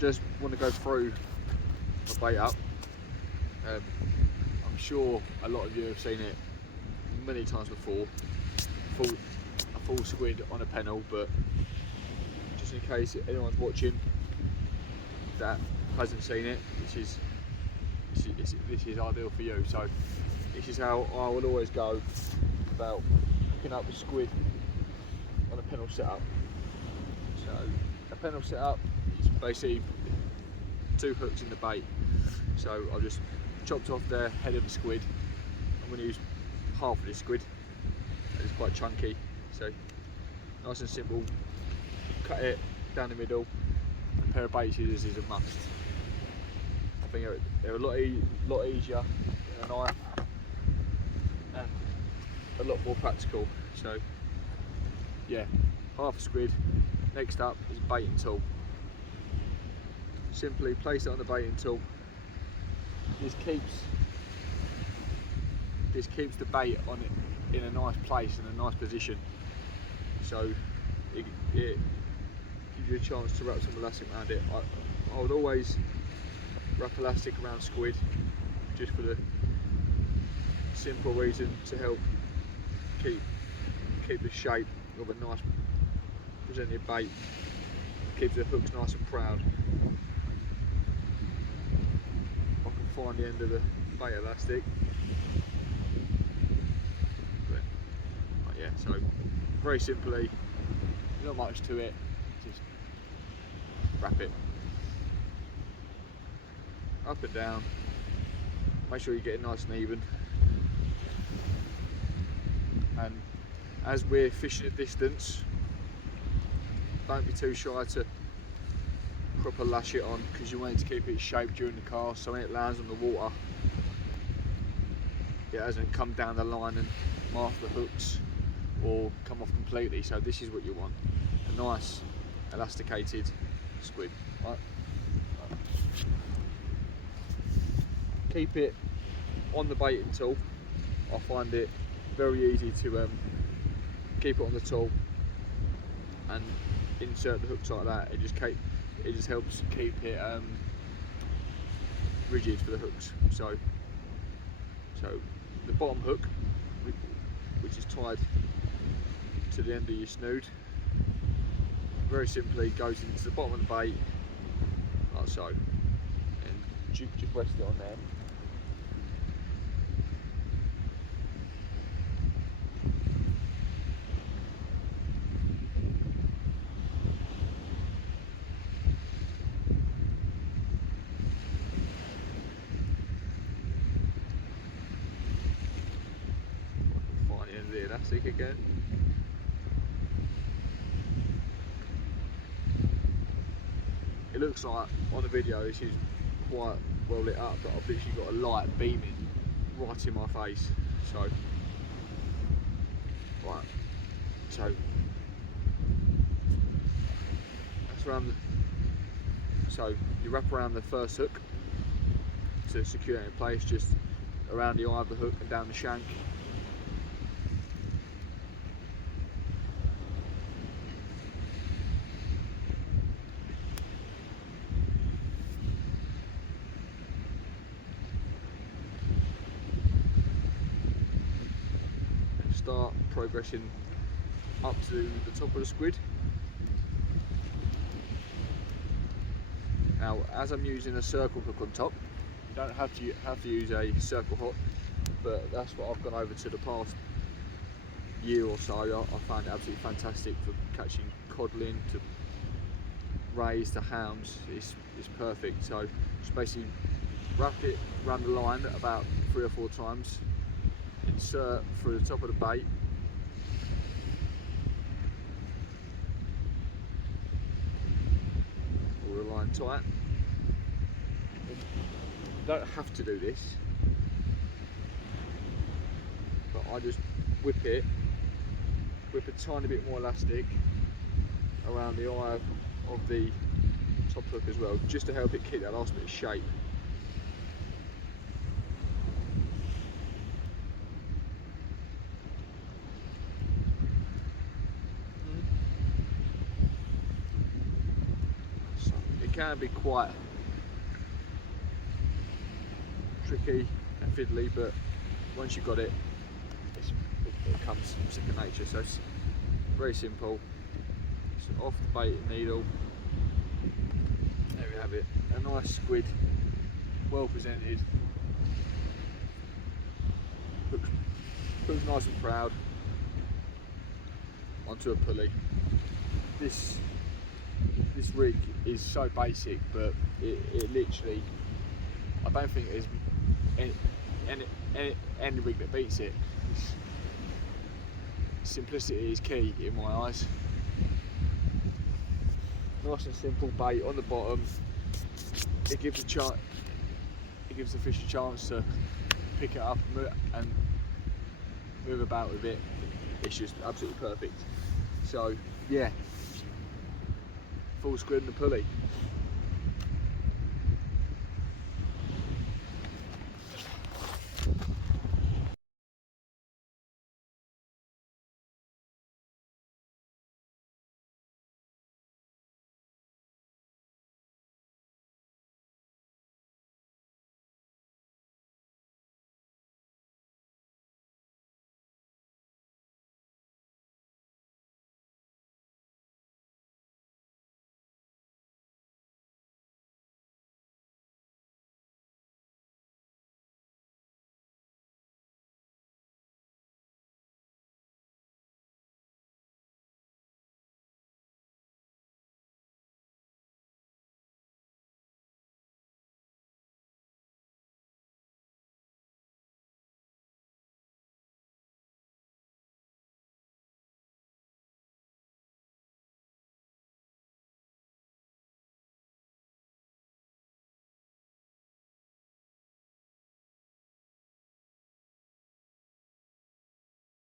just want to go through my bait up. I'm sure a lot of you have seen it many times before, a full squid on a pennel, but just in case anyone's watching that hasn't seen it, this is ideal for you. So this is how I would always go about picking up a squid on a pennel setup. So a pennel setup is basically 2 hooks in the bait. So I've just chopped off the head of the squid. I'm going to use half of this squid. It's quite chunky, so nice and simple. Cut it down the middle. A pair of bait scissors is a must. I think they're a lot easier than a knife and a lot more practical. So yeah, half a squid. Next up is a baiting tool. Simply place it on the baiting tool. This keeps the bait on it in a nice place and a nice position. So it gives you a chance to wrap some elastic around it. I would always wrap elastic around squid, just for the simple reason to help keep the shape of a nice presented bait. Keeps the hooks nice and proud. I can find the end of the bait elastic. But yeah, so very simply, not much to it, just wrap it up and down. Make sure you get it nice and even. And as we're fishing at distance, don't be too shy to proper lash it on, because you want it to keep its shape during the cast, so when it lands on the water it hasn't come down the line and mark the hooks or come off completely. So this is what you want, a nice elasticated squid. Right. Keep it on the baiting tool. I find it very easy to keep it on the tool and insert the hooks like that. It just helps keep it rigid for the hooks. So the bottom hook, which is tied to the end of your snood, very simply goes into the bottom of the bait like so, and just rest it on there. The elastic again. It looks like on the video this is quite well lit up, but I've literally got a light beaming right in my face. So right, so that's around so you wrap around the first hook to secure it in place, just around the eye of the hook and down the shank. Start progressing up to the top of the squid. Now, as I'm using a circle hook on top, you don't have to use a circle hook, but that's what I've gone over to the past year or so. I find it absolutely fantastic for catching codling, to rays, to hams. It's perfect. So just basically wrap it around the line about 3 or 4 times. Insert through the top of the bait, pull the line tight. You don't have to do this, but I just whip a tiny bit more elastic around the eye of the top hook as well, just to help it keep that last bit of shape. can be quite tricky and fiddly, but once you've got it, it comes second nature. So it's very simple. It's off the bait needle. There we have it. A nice squid, well presented. Looks nice and proud. Onto a pulley. This rig is so basic, but it literally, I don't think there's any rig that beats it. Simplicity is key in my eyes. Nice and simple bait on the bottom. It gives the fish a chance to pick it up and move about with it. It's just absolutely perfect. So yeah, full squid and a pulley.